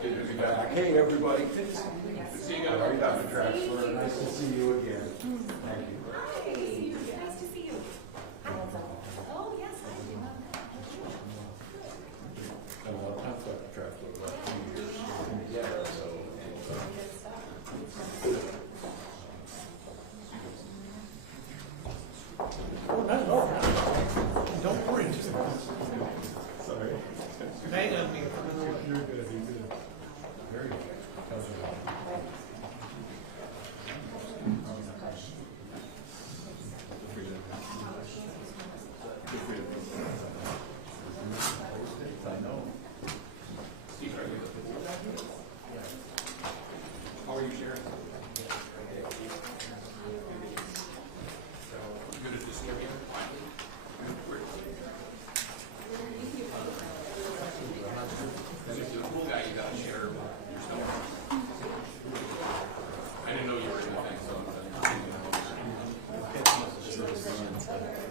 Good to be back. Hey, everybody. Good to see you guys. Dr. Traxler. Nice to see you again. Thank you. Hi. Nice to see you. Oh, yes, I do. Spent a lot of time with Dr. Traxler, about 2 years working together, so. Oh, not at all. Don't worry. Just Sorry. hang on me. You're good. Very good. I know. Steve, are you How are you, Sharon? Good at this area? This is the cool guy you got to share your stuff. I didn't know you were in the thing, so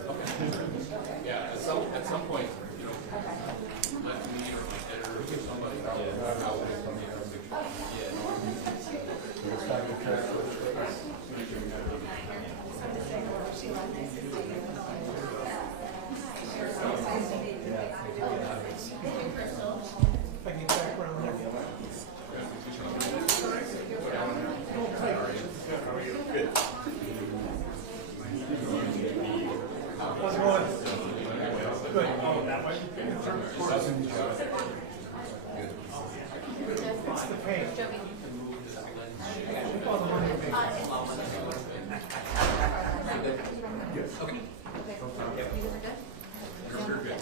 okay. Yeah, at some point, you know, let me or my editor or somebody know how it is. It's Dr. Traxler. If I get back around there. How's it going? Good. Oh, that way? It's the pain. All the money you pay. Okay. You're good.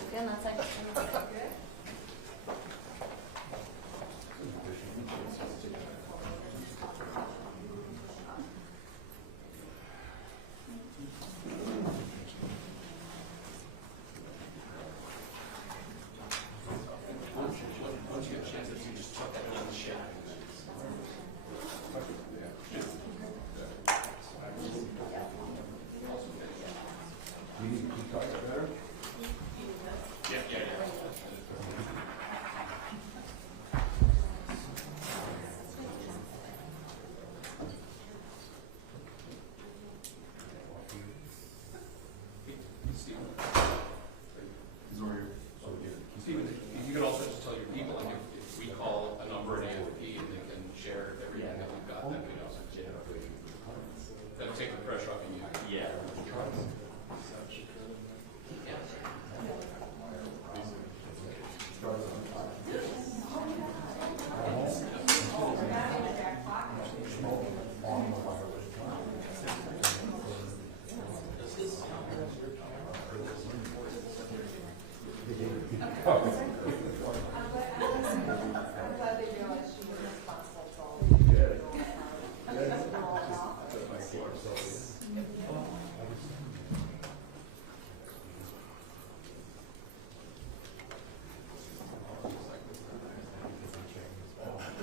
Once you get a chance, if you just chuck that in the shit. You need to keep talking better? Yeah. Steven, you could also just tell your people, like if we call a number in AFP and they can share everything that we've got, then we know. That'll take the pressure off of you. Yeah.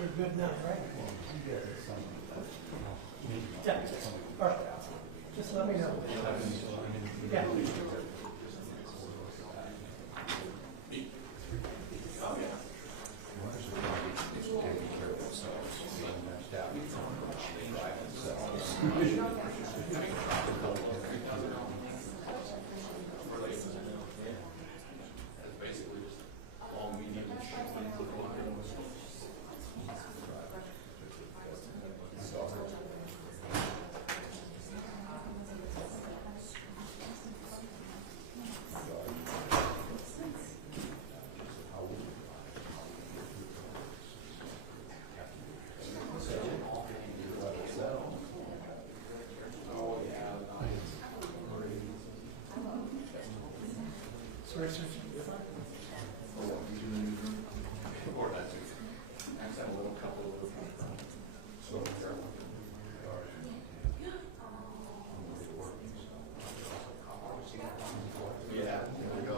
We're good now, right? Yeah. All right. Just let me know. Yeah. Basically just all medium and shit. Sorry, sir. Or that too. Have a little couple of yeah, there we go.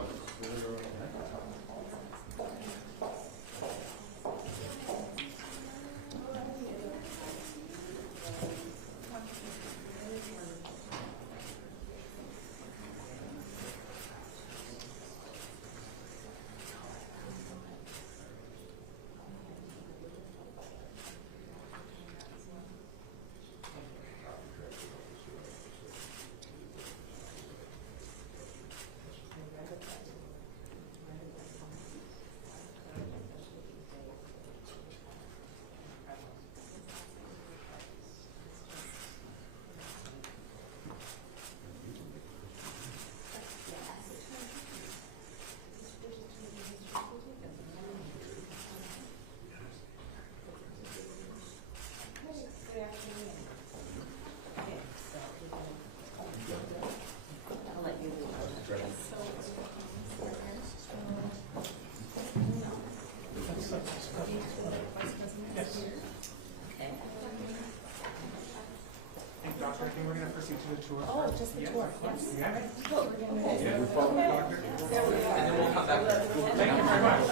first you to the tour. Oh, just the tour, yes. Yeah. We follow the doctor? And then we'll come back. Thank you very much.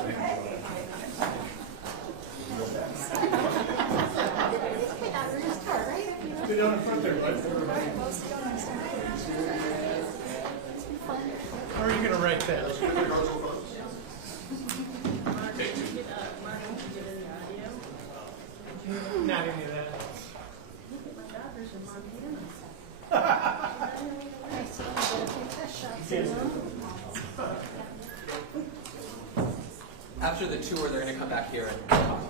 Sit down in front there, bud. How are you gonna write that? Not any of that. After the tour, they're going to come back here and talk.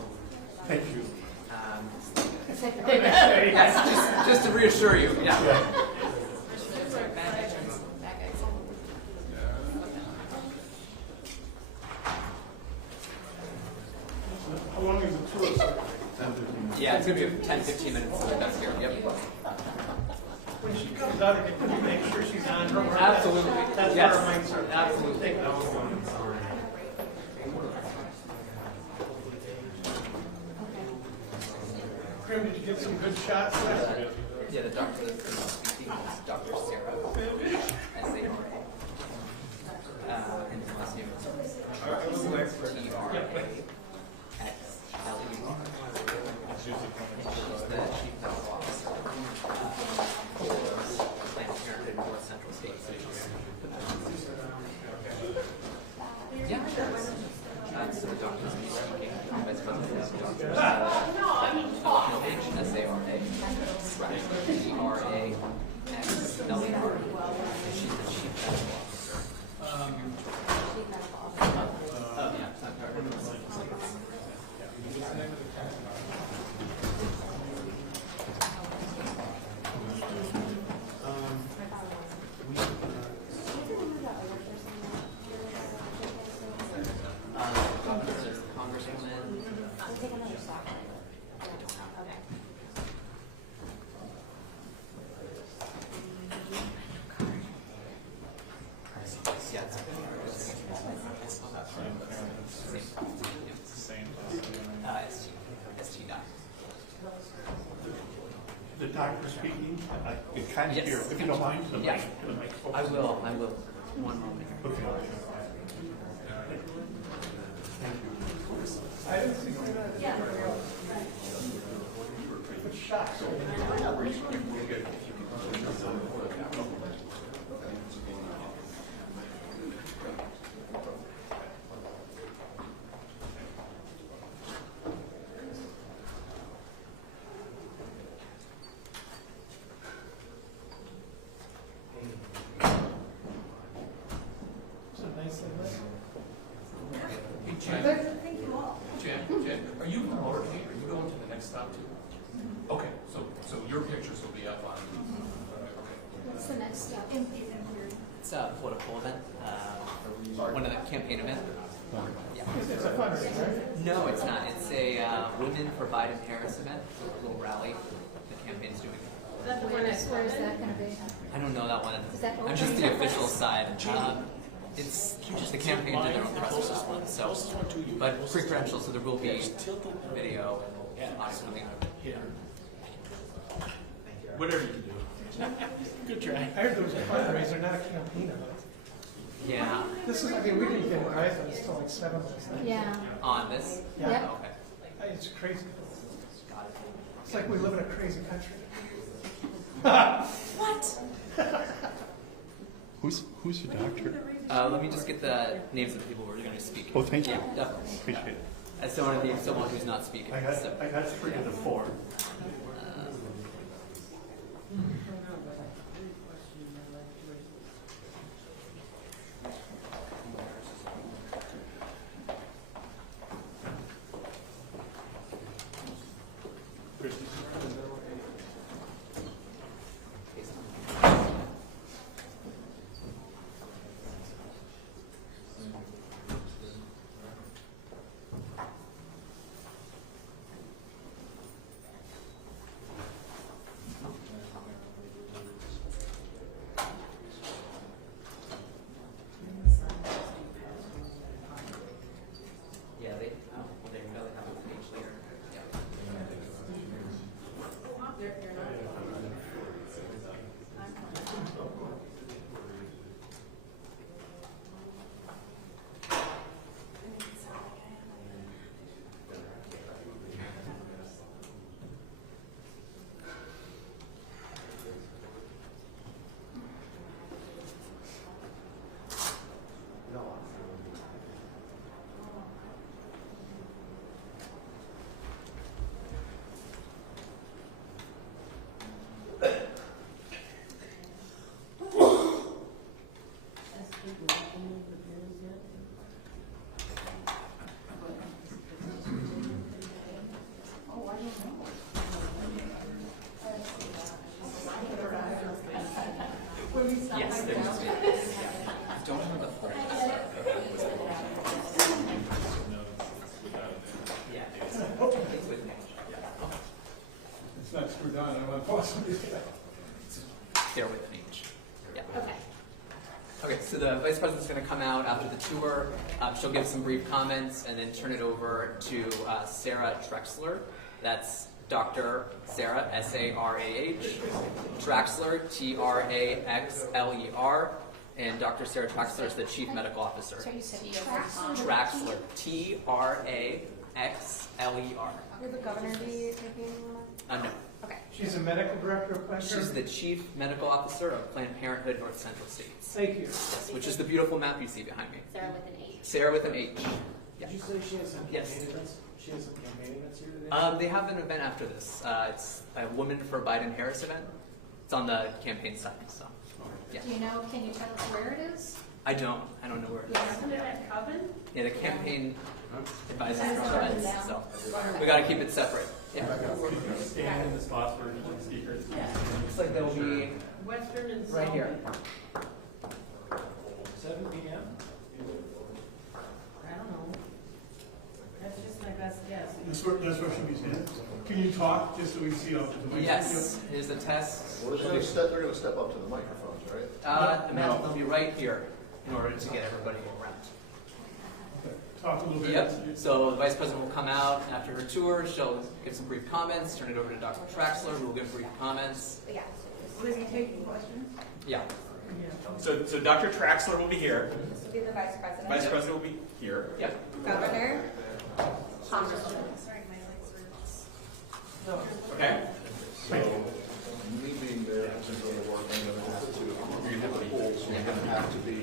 Thank you. Yes, just to reassure you. Yeah. How long is the tour, sir? Yeah, it's going to be 10-15 minutes until that's here. Yep. When she comes out, can you make sure she's on her mark? Absolutely. That's Yes. where our minds are. Absolutely. Take that one. Grim, did you get some good shots there? Yeah, the doctor that's speaking is Dr. Sarah, S-A-R-A. And his last name is T-R-A-X-L-E-R. She's the chief medical officer for Planned Parenthood North Central State. Yeah, sure. So the doctor's speaking, Vice President of Doctors, S-A-R-A, T-R-A-X-L-E-R, and she's the chief medical officer. Yeah, it's not covered. There's the Congresswoman. I'll take another shot. Okay. Yeah, it's Same. ST dot. The doctor speaking, I can kind of Yes. hear, if you don't mind, to the Yeah. mic. To the mic. I will. One moment. Okay. I didn't see that. Yeah. Good shots. It's a nice thing. Hey, Jen, Thank you all. Jen, are you okay? Are you going to the next stop too? Okay, so your pictures will be up on. Okay. What's the next step? It's a political event, one of the campaign events. Yeah. It's a fundraiser, right? No, it's not. It's a Women for Biden Harris event. It's a little rally the campaign's doing. Where is that going to be? I don't know that one. Is that I'm just the open? official side. It's the campaign did their own press release one, so but pre-credential, so there will be video and audio coming out. Yeah. Whatever you can do. Good try. I heard there was a fundraiser, not a campaign event. Yeah, This is, I mean, we didn't get arrived until like 7 last night. Yeah. on this. Yeah. Yep. Okay. It's crazy. Got it. It's like we live in a crazy country. What? Who's the doctor? Let me just get the names of the people who are going to be speaking. Oh, thank you. Yeah, definitely. Appreciate it. I still want to name someone who's not speaking. I got so. 3 of the 4. done, I want to pause somebody's Sarah with an H. Yeah. Okay. Okay, so the Vice President's going to come out after the tour. She'll give some brief comments and then turn it over to Sarah Trexler. That's Dr. Sarah, S-A-R-A-H, Traxler, T-R-A-X-L-E-R, and Dr. Sarah Traxler is the Chief Medical Officer. So you said Traxler. Traxler, T-R-A-X-L-E-R. Will the governor be taking one? No. Okay. She's a medical director of Planned She's Parenthood. the Chief Medical Officer of Planned Parenthood North Central States. Thank you. Yes, which is the beautiful map you see behind me. Sarah with an H. Sarah with an H. Yeah. Did you say she has some Yes. campaign events? She has some campaign events here today? They have an event after this. It's a Woman for Biden-Harris event. It's on the campaign side, so, yeah. Do you know, can you tell us where it is? I don't know where it is. Isn't it at Coven? Yeah, the campaign advises for events, so we gotta keep it separate. Yeah. Stand in the spots for each speakers. Looks like they'll be Western and right here. 7 p.m.? I don't know. That's just my best guess. That's where she'll be standing. Can you talk, just so we see how the mic? Yes, here's the test. Well, they're gonna step up to the microphones, right? The man will be right here in order to get everybody around. Talk a little bit. Yep. So the Vice President will come out after her tour. She'll give some brief comments, turn it over to Dr. Traxler, who will give brief comments. Yeah. Will they be taking questions? Yeah. So Dr. Traxler will be here. This will be the vice president. Vice President will be here. Yeah. Governor. Sorry, my legs are. Okay. So, me being there isn't going to work, I'm gonna have to, you're gonna have to hold, so you're gonna have to be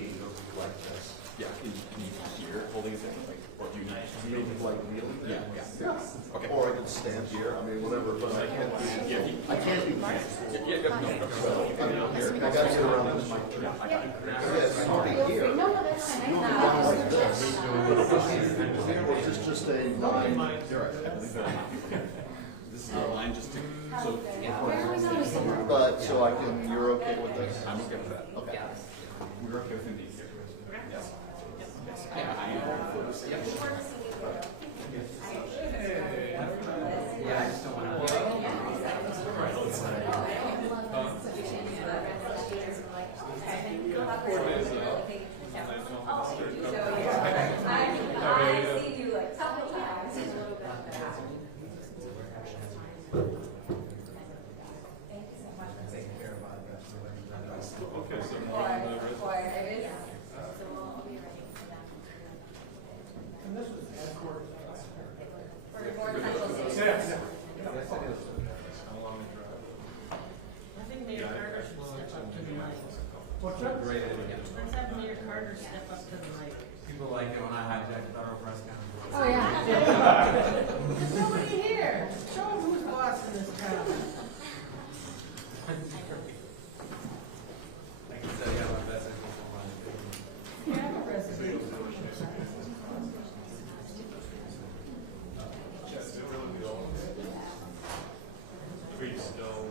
like this. Yeah. Can you hear holding his hand? Like, or do you need? Maybe like kneeling? Yeah. Okay. Or I could stand here, I mean, whatever, but I can't be, Yeah. I can't be planted. No. So, I gotta get around this mic. Yes, I'll be here. No, that's fine. You'll be down like this. Or is this just a line? This is the line just to, so. Where are we going? But, so I can, you're okay with this? I'm okay with that. Okay. Yeah. We're okay with Indeed. Yes. Yeah, I just don't want to. I've seen you like several times. Okay, so And this was the headquarters. I think Mayor Carter should step up to the mic. What's that? Let's have Mayor Carter step up to the mic. People like it when I hijack the federal press conference. Oh, yeah. There's nobody here. Show them who's boss in this town. I can tell you how my best interest of mine. You have a reservation. please still.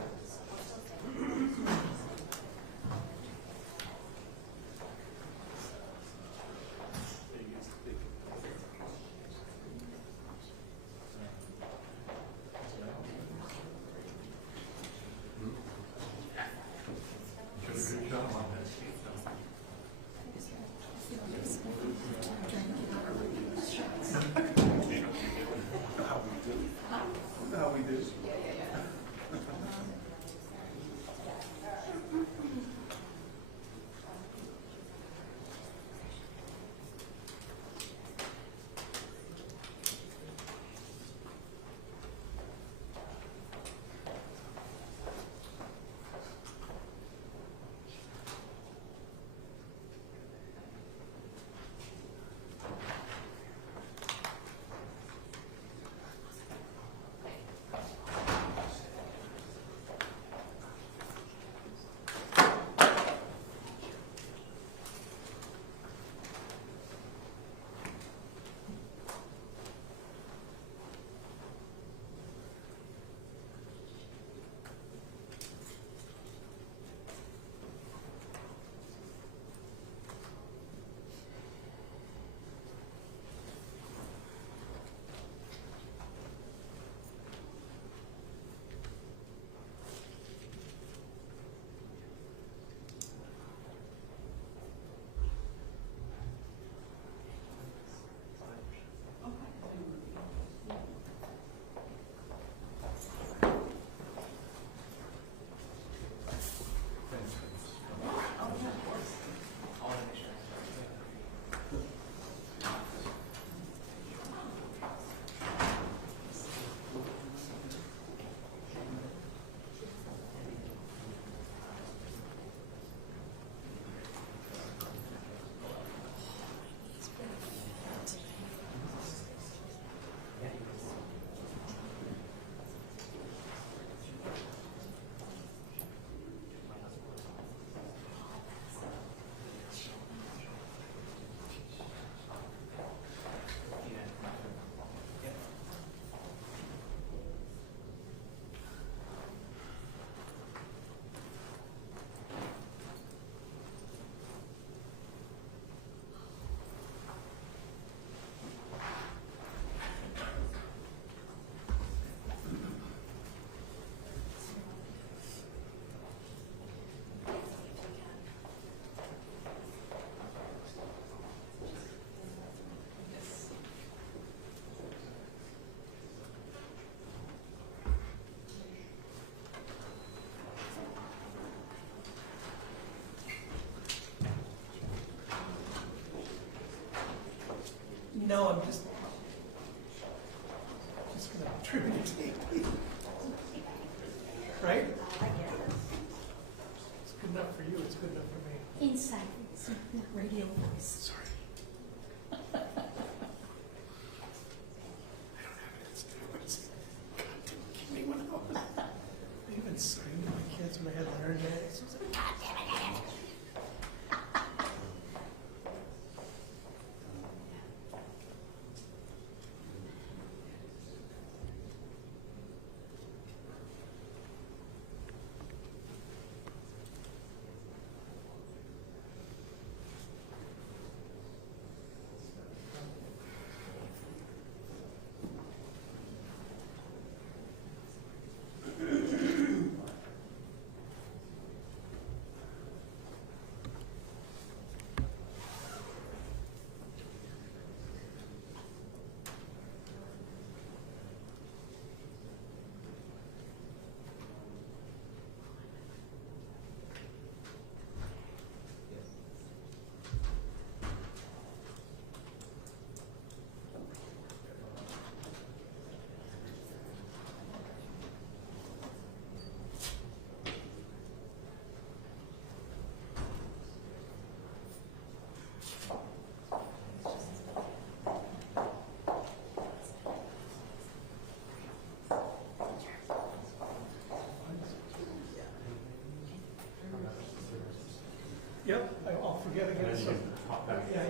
No, I'm just gonna trim your tape. Right? I guess. It's good enough for you, it's good enough for me. Inside, it's not radio voice. Sorry. I don't have it. It's God, keep me when I was. I even screamed at my kids when I had their days. I was like, God damn it. Yep, I'll forget again. So, yeah,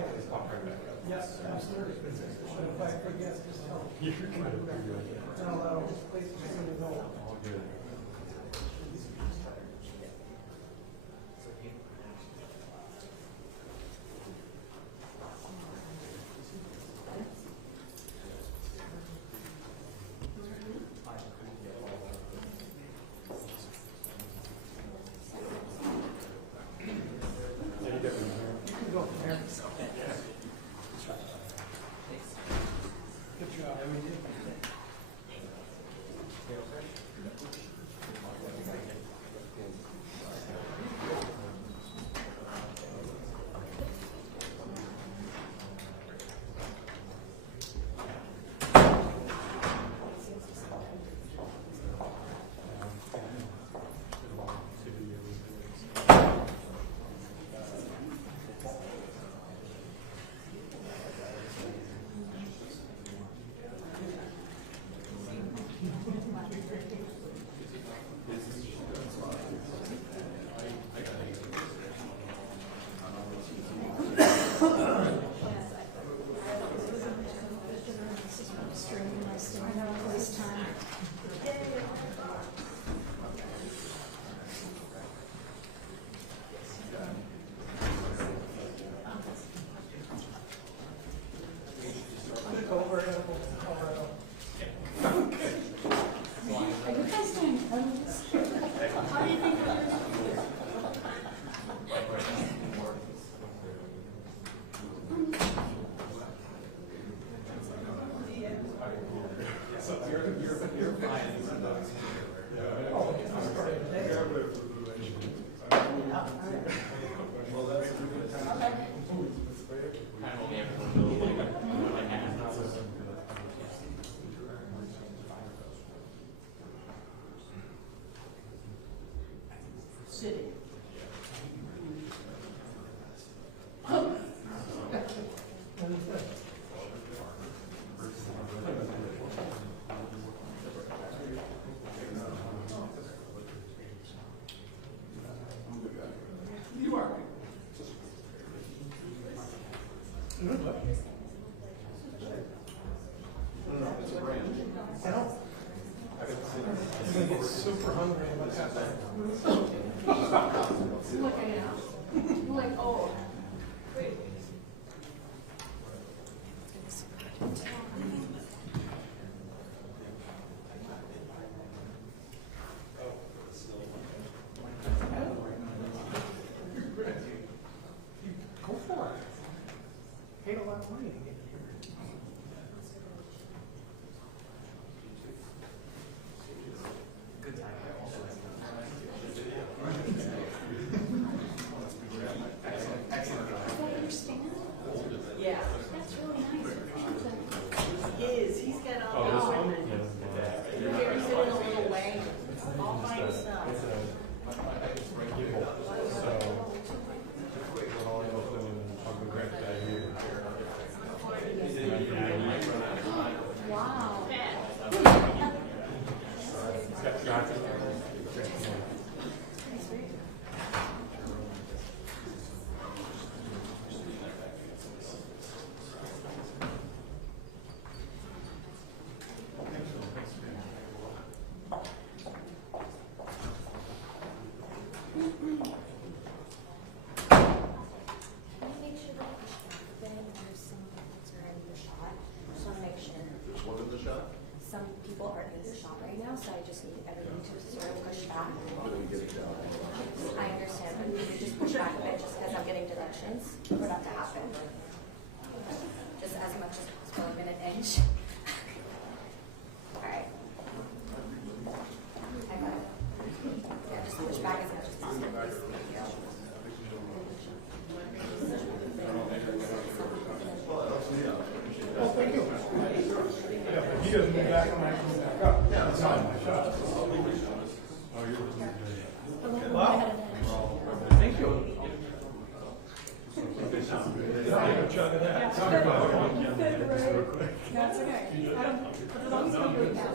yes, absolutely. But if I forget, just tell me. And I'll allow this place to know. City. You are. I don't. I'm gonna get super hungry and what's happening. Look at it. I'm like, oh. Wait. Go for it. Paid a lot of money to get here. Good time. I don't understand. Yeah. That's really nice. Thank you. Have a chug of that. That's okay. As long as we do it now.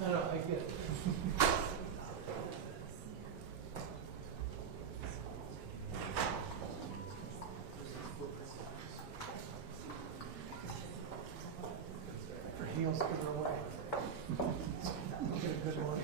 No, I get it. Her heels give her away. Get a good one.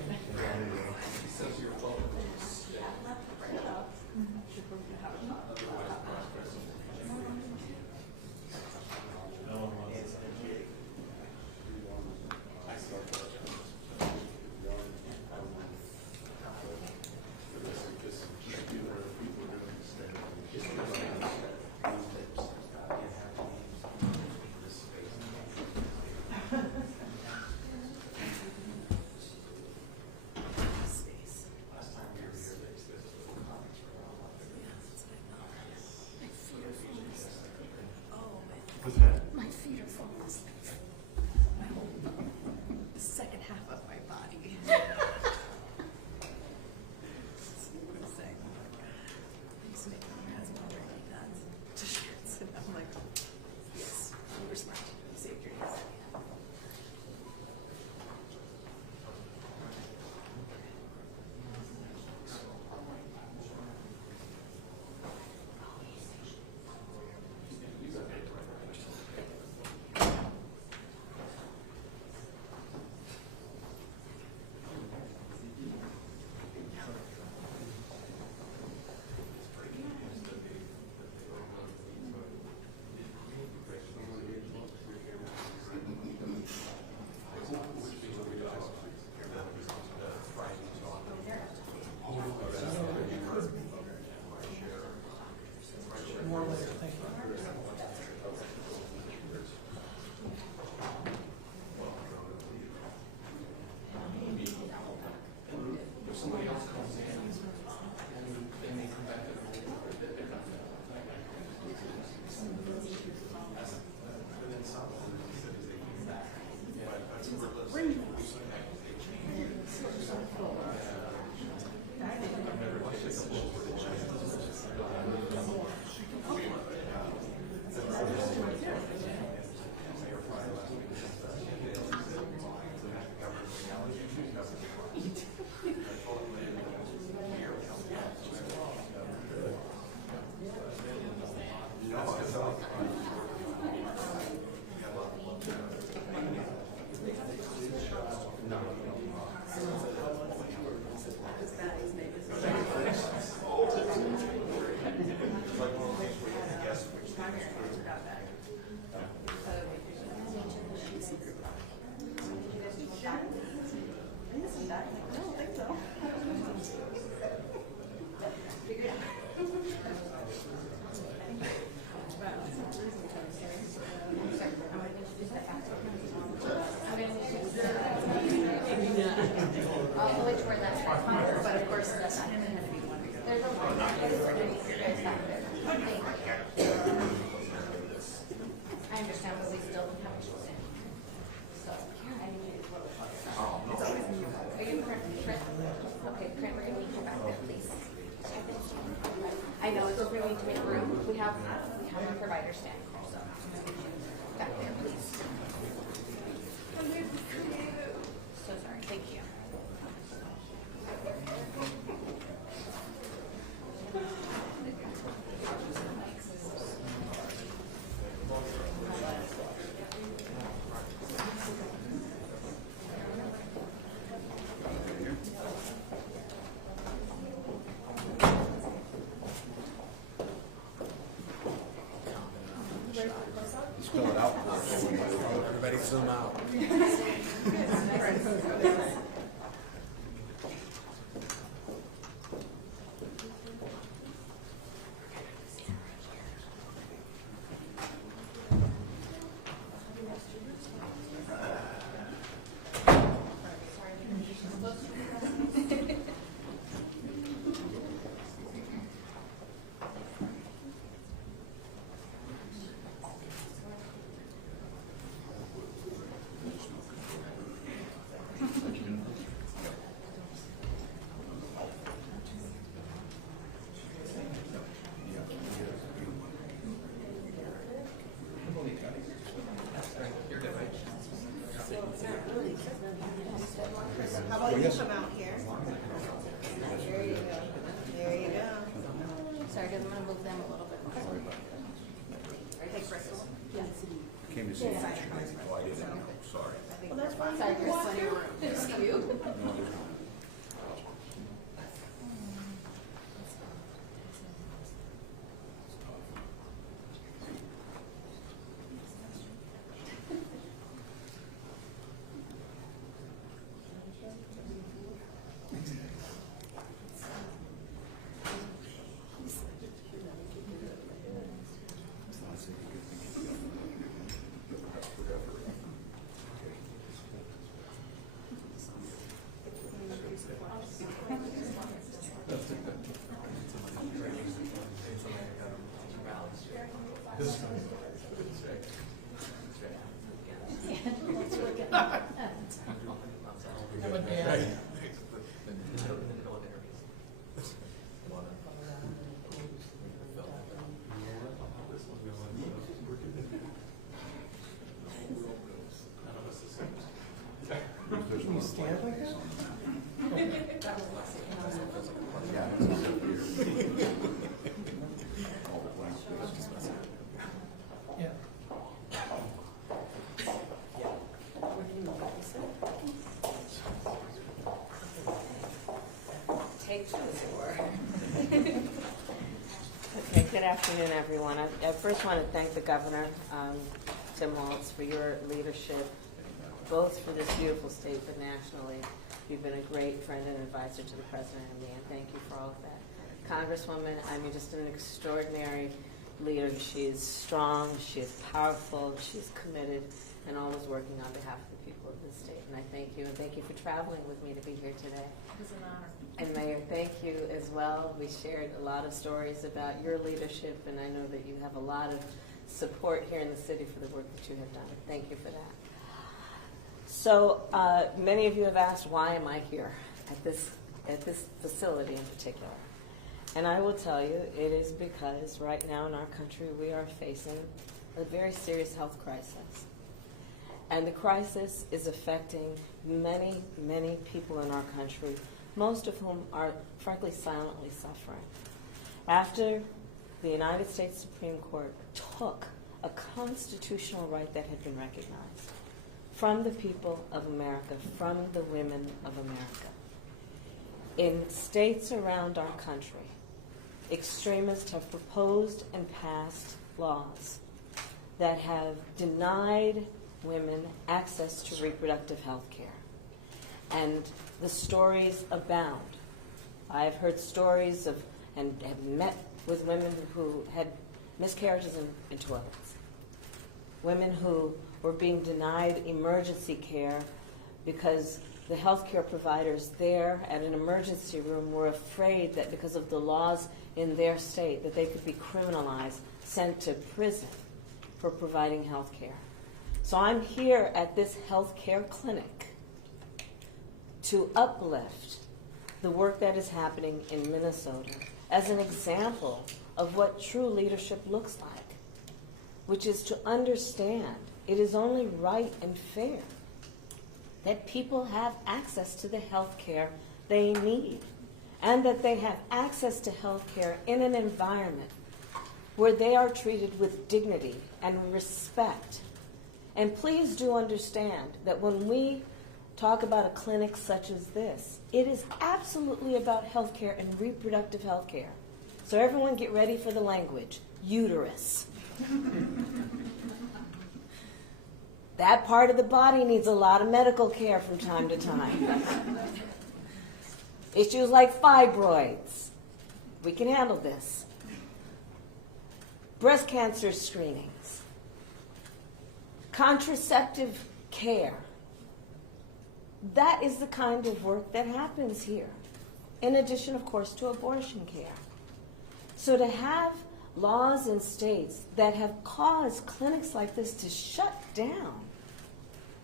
somebody else comes in and then they come back to the rule that they're not gonna. Which were that, but of course, that's not going to be one. There's a one. I understand, but we still have a choice. So, I need to. Are you print? Okay, print, we're going to need you back there, please. I know, it's just we need to make room. We have a provider standing there, so. Back there, please. So sorry, thank you. Spill it out for us. Everybody zoom out. How about you come out here? There you go. There you go. Sorry, because I'm going to move them a little bit. Hey, Crystal. Came to see you. Oh, I didn't know. Sorry. Well, that's fine. Sorry, Crystal, plenty of room. Thank you. You stand like that? Yeah. Take two. Okay, good afternoon, everyone. I first want to thank the governor, Tim Walz, for your leadership, both for this beautiful state, but nationally. You've been a great friend and advisor to the president and me, and thank you for all of that. Congresswoman, I mean, just an extraordinary leader. She is strong, she is powerful, she's committed, and always working on behalf of the people of the state. and I thank you, and thank you for traveling with me to be here today. It was an honor. And Mayor, thank you as well. We shared a lot of stories about your leadership, and I know that you have a lot of support here in the city for the work that you have done. Thank you for that. So many of you have asked, why am I here at this facility in particular? And I will tell you, it is because right now in our country we are facing a very serious health crisis. And the crisis is affecting many, many people in our country, most of whom are frankly silently suffering. After the United States Supreme Court took a constitutional right that had been recognized from the people of America, from the women of America, in states around our country, extremists have proposed and passed laws that have denied women access to reproductive health care. And the stories abound. I've heard stories of, and have met with women who had miscarriages in toilets, women who were being denied emergency care because the healthcare providers there at an emergency room were afraid that because of the laws in their state that they could be criminalized, sent to prison for providing health care. So I'm here at this health care clinic to uplift the work that is happening in Minnesota as an example of what true leadership looks like, which is to understand it is only right and fair that people have access to the health care they need, and that they have access to health care in an environment where they are treated with dignity and respect. And please do understand that when we talk about a clinic such as this, it is absolutely about health care and reproductive health care. So everyone get ready for the language. Uterus. That part of the body needs a lot of medical care from time to time. Issues like fibroids. We can handle this. Breast cancer screenings. Contraceptive care. That is the kind of work that happens here. In addition, of course, to abortion care. So to have laws in states that have caused clinics like this to shut down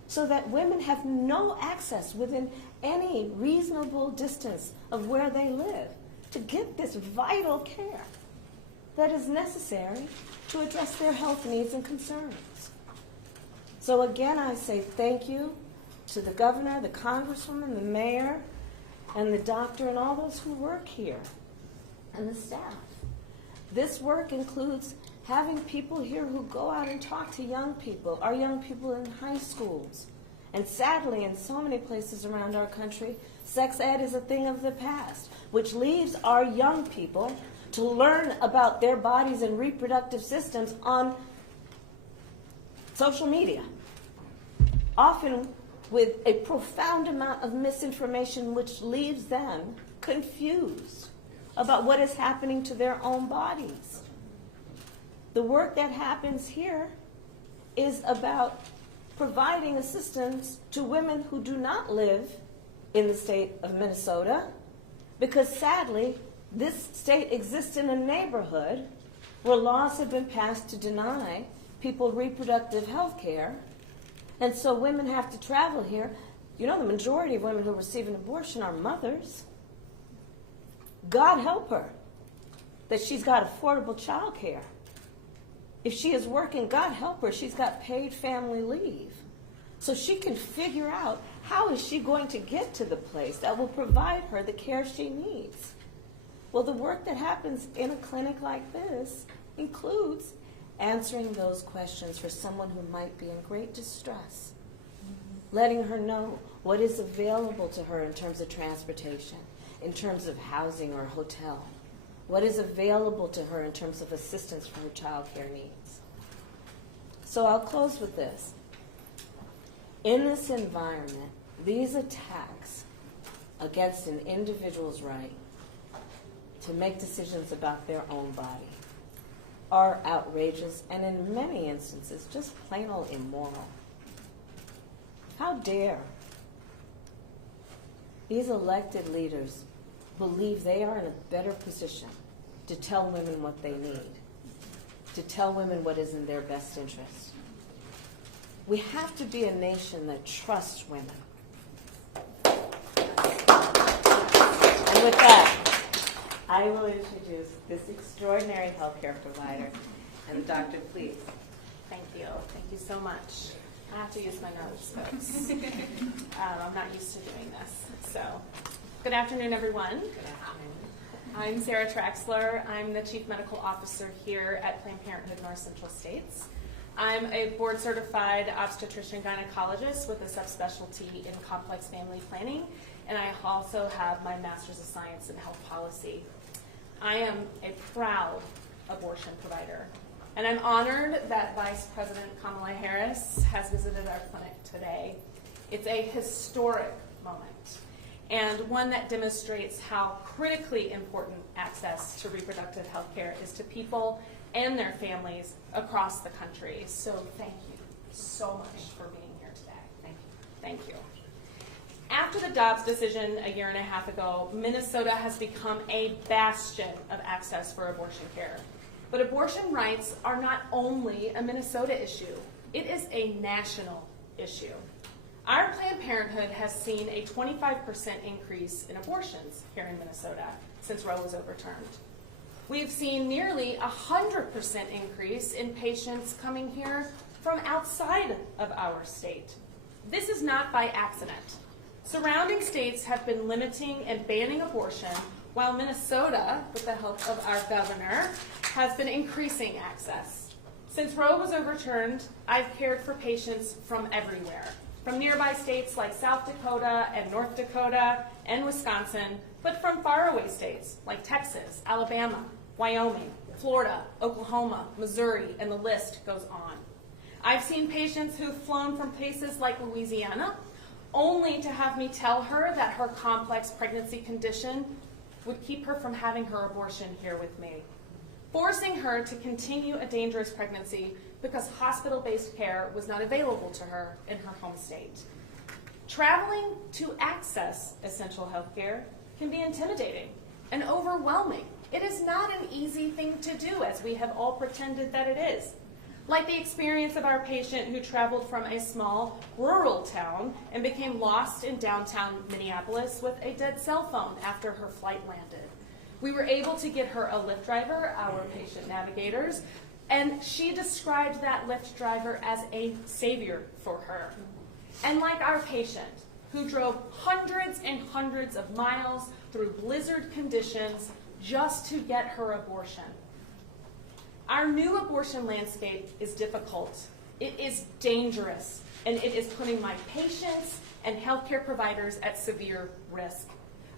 so that women have no access within any reasonable distance of where they live to get this vital care that is necessary to address their health needs and concerns. So again, I say thank you to the governor, the congresswoman, the mayor, and the doctor, and all those who work here, and the staff. This work includes having people here who go out and talk to young people, our young people in high schools. And sadly, in so many places around our country, sex ed is a thing of the past, which leaves our young people to learn about their bodies and reproductive systems on social media, often with a profound amount of misinformation which leaves them confused about what is happening to their own bodies. The work that happens here is about providing assistance to women who do not live in the state of Minnesota, because sadly, this state exists in a neighborhood where laws have been passed to deny people reproductive health care, and so women have to travel here. You know, the majority of women who receive an abortion are mothers. God help her that she's got affordable child care. If she is working, God help her, she's got paid family leave. So she can figure out how is she going to get to the place that will provide her the care she needs. Well, the work that happens in a clinic like this includes answering those questions for someone who might be in great distress, letting her know what is available to her in terms of transportation, in terms of housing or hotel, what is available to her in terms of assistance for her child care needs. So I'll close with this. In this environment, these attacks against an individual's right to make decisions about their own body are outrageous and in many instances just plain old immoral. How dare these elected leaders believe they are in a better position to tell women what they need, to tell women what is in their best interest. We have to be a nation that trusts women. And with that, I will introduce this extraordinary healthcare provider. And Doctor, please. Thank you. Thank you so much. I have to use my notes, folks. I'm not used to doing this. So, good afternoon, everyone. Good afternoon. I'm Sarah Traxler. I'm the Chief Medical Officer here at Planned Parenthood North Central States. I'm a board-certified obstetrician gynecologist with a subspecialty in complex family planning, and I also have my Master's of Science in Health Policy. I am a proud abortion provider, and I'm honored that Vice President Kamala Harris has visited our clinic today. It's a historic moment, and one that demonstrates how critically important access to reproductive health care is to people and their families across the country. So thank you so much for being here today. Thank you. Thank you. After the Dobbs decision a year and a half ago, Minnesota has become a bastion of access for abortion care. But abortion rights are not only a Minnesota issue, it is a national issue. Our Planned Parenthood has seen a 25% increase in abortions here in Minnesota since Roe was overturned. We've seen nearly 100% increase in patients coming here from outside of our state. This is not by accident. Surrounding states have been limiting and banning abortion, while Minnesota, with the help of our governor, has been increasing access. Since Roe was overturned, I've cared for patients from everywhere, from nearby states like South Dakota and North Dakota and Wisconsin, but from faraway states like Texas, Alabama, Wyoming, Florida, Oklahoma, Missouri, and the list goes on. I've seen patients who've flown from places like Louisiana only to have me tell her that her complex pregnancy condition would keep her from having her abortion here with me, forcing her to continue a dangerous pregnancy because hospital-based care was not available to her in her home state. Traveling to access essential health care can be intimidating and overwhelming. It is not an easy thing to do, as we have all pretended that it is. Like the experience of our patient who traveled from a small rural town and became lost in downtown Minneapolis with a dead cell phone after her flight landed. We were able to get her a Lyft driver, our patient navigators, and she described that Lyft driver as a savior for her. And like our patient, who drove hundreds and hundreds of miles through blizzard conditions just to get her abortion. Our new abortion landscape is difficult. It is dangerous, and it is putting my patients and healthcare providers at severe risk.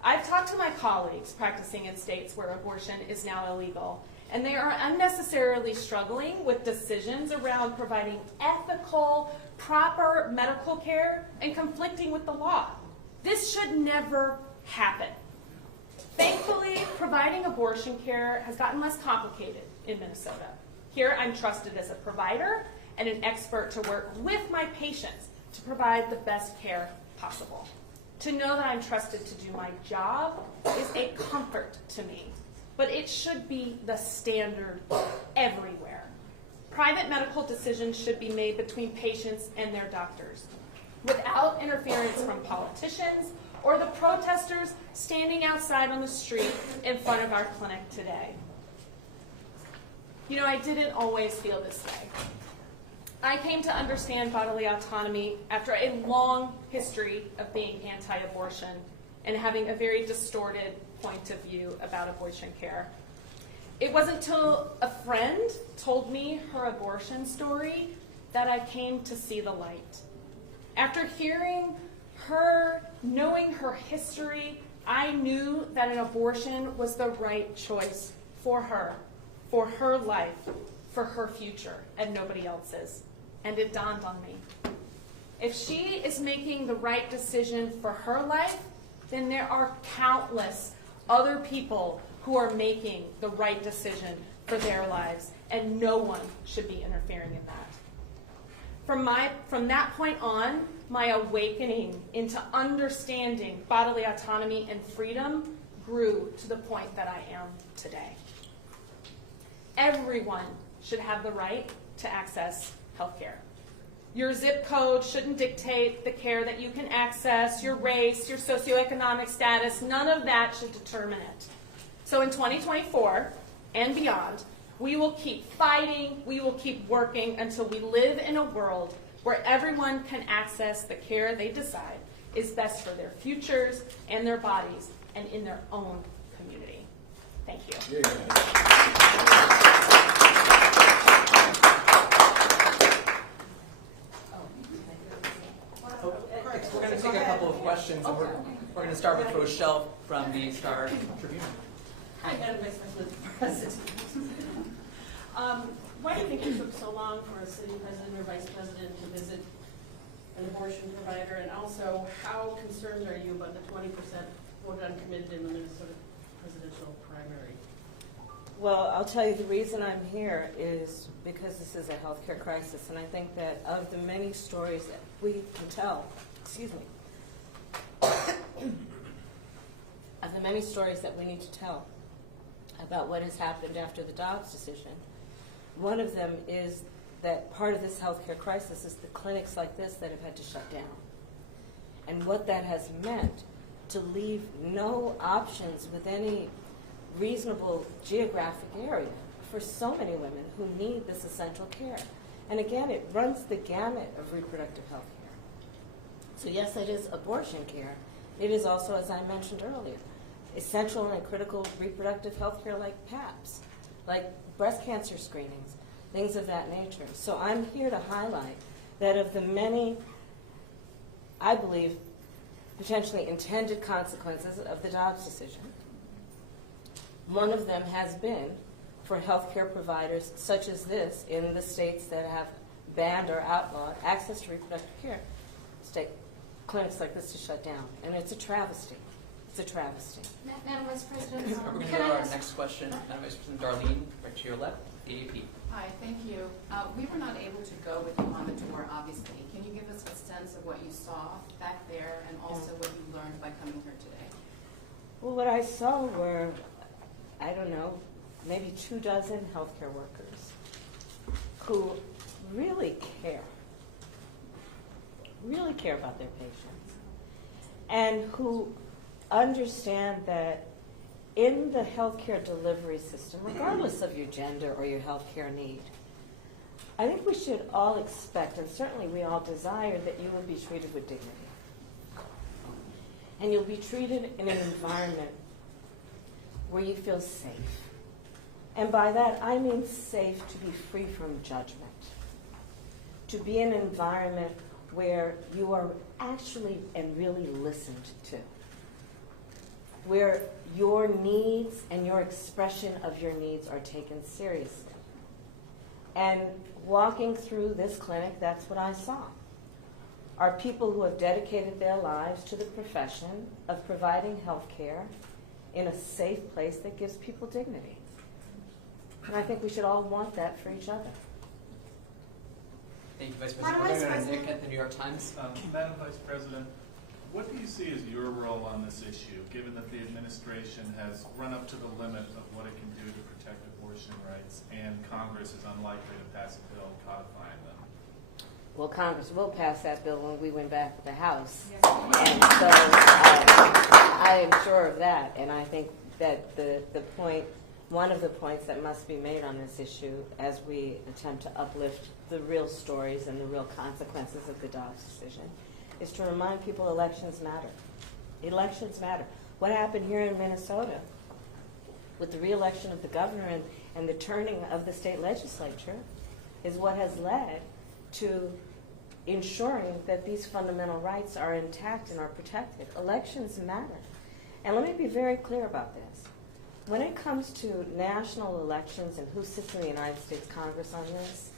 I've talked to my colleagues practicing in states where abortion is now illegal, and they are unnecessarily struggling with decisions around providing ethical, proper medical care and conflicting with the law. This should never happen. Thankfully, providing abortion care has gotten less complicated in Minnesota. Here, I'm trusted as a provider and an expert to work with my patients to provide the best care possible. To know that I'm trusted to do my job is a comfort to me, but it should be the standard everywhere. Private medical decisions should be made between patients and their doctors, without interference from politicians or the protesters standing outside on the street in front of our clinic today. You know, I didn't always feel this way. I came to understand bodily autonomy after a long history of being anti-abortion and having a very distorted point of view about abortion care. It wasn't until a friend told me her abortion story that I came to see the light. After hearing her, knowing her history, I knew that an abortion was the right choice for her life, for her future, and nobody else's. And it dawned on me. If she is making the right decision for her life, then there are countless other people who are making the right decision for their lives, and no one should be interfering in that. From that point on, my awakening into understanding bodily autonomy and freedom grew to the point that I am today. Everyone should have the right to access health care. Your zip code shouldn't dictate the care that you can access, your race, your socioeconomic status. None of that should determine it. So in 2024 and beyond, we will keep fighting, we will keep working until we live in a world where everyone can access the care they decide is best for their futures and their bodies and in their own community. Thank you. We're going to take a couple of questions. And we're going to start with Rochelle from the Star Tribune. Hi, Madam Vice President. Why do you think it took so long for a sitting president or vice president to visit an abortion provider? And also, how concerned are you about the 20% vote uncommitted in the Minnesota presidential primary? Well, I'll tell you the reason I'm here is because this is a healthcare crisis, and I think that of the many stories that we can tell, of the many stories that we need to tell about what has happened after the Dobbs decision, one of them is that part of this healthcare crisis is the clinics like this that have had to shut down. And what that has meant to leave no options with any reasonable geographic area for so many women who need this essential care. And again, it runs the gamut of reproductive health care. So yes, it is abortion care. It is also, as I mentioned earlier, essential and critical reproductive health care like PAPs, like breast cancer screenings, things of that nature. So I'm here to highlight that of the many, I believe, potentially intended consequences of the Dobbs decision, one of them has been for healthcare providers such as this in the states that have banned or outlawed access to reproductive care, state clinics like this to shut down. And it's a travesty. It's a travesty. Madam Vice President, We're going to go to our next question. Madam Vice President Darlene, right to your left, AAP. Hi, thank you. We were not able to go with you on the tour, obviously. Can you give us a sense of what you saw back there and also what you learned by coming here today? Well, what I saw were, I don't know, maybe 24 healthcare workers who really care about their patients, and who understand that in the healthcare delivery system, regardless of your gender or your healthcare need, I think we should all expect, and certainly we all desire, that you will be treated with dignity. And you'll be treated in an environment where you feel safe. And by that, I mean safe to be free from judgment. To be in an environment where you are actually and really listened to. Where your needs and your expression of your needs are taken seriously. And walking through this clinic, that's what I saw. Are people who have dedicated their lives to the profession of providing health care in a safe place that gives people dignity. And I think we should all want that for each other. Thank you, Vice President. We're going to go to Nick at the New York Times. Madam Vice President, what do you see as your role on this issue, given that the administration has run up to the limit of what it can do to protect abortion rights, and Congress is unlikely to pass a bill codifying them? Well, Congress will pass that bill when we win back the House. Yes. And so I am sure of that. And I think that one of the points that must be made on this issue as we attempt to uplift the real stories and the real consequences of the Dobbs decision is to remind people elections matter. Elections matter. What happened here in Minnesota with the re-election of the governor and the turning of the state legislature is what has led to ensuring that these fundamental rights are intact and are protected. Elections matter. And let me be very clear about this. When it comes to national elections and who sits in the United States Congress on this,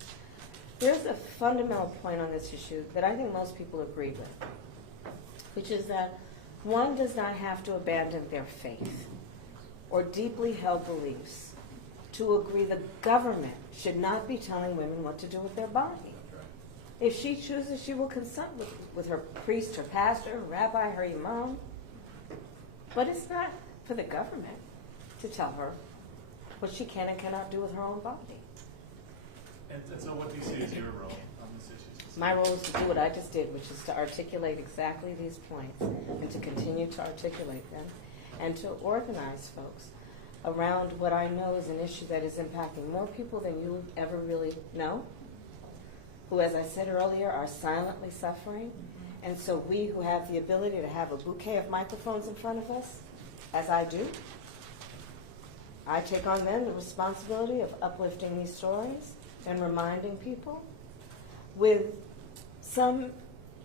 there's a fundamental point on this issue that I think most people agree with, which is that one does not have to abandon their faith or deeply held beliefs to agree the government should not be telling women what to do with their body. If she chooses, she will consult with her priest, her pastor, her rabbi, her imam. But it's not for the government to tell her what she can and cannot do with her own body. And so what do you see as your role on this issue? My role is to do what I just did, which is to articulate exactly these points and to continue to articulate them and to organize folks around what I know is an issue that is impacting more people than you ever really know, who, as I said earlier, are silently suffering. And so we who have the ability to have a bouquet of microphones in front of us, as I do, I take on then the responsibility of uplifting these stories and reminding people with some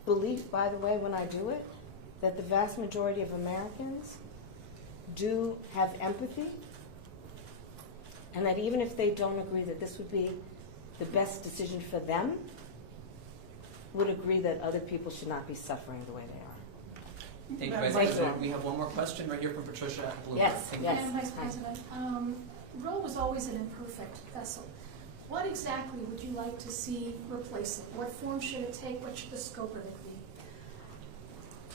belief, by the way, when I do it, that the vast majority of Americans do have empathy, and that even if they don't agree that this would be the best decision for them, would agree that other people should not be suffering the way they are. Thank you, Vice Thank President. you. We have one more question right here from Patricia Bloomberg. Yes, Thank yes. you. Madam Vice President, Roe was always an imperfect vessel. What exactly would you like to see replace it? What form should it take? What should the scope of it be?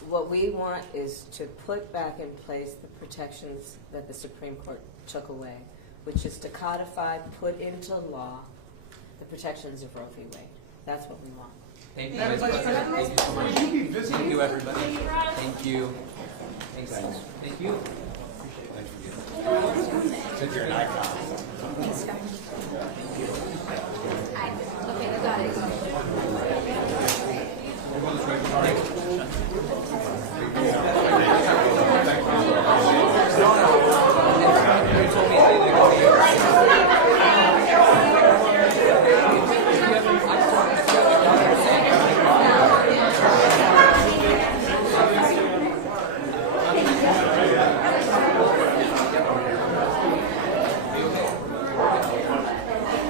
What we want is to put back in place the protections that the Supreme Court took away, which is to codify, put into law, the protections of Roe v. Wade. That's what we want. Thank you, Vice President. Thank you so much. Thank you, everybody. Thank you. Thanks. Thank you. Since you're an icon.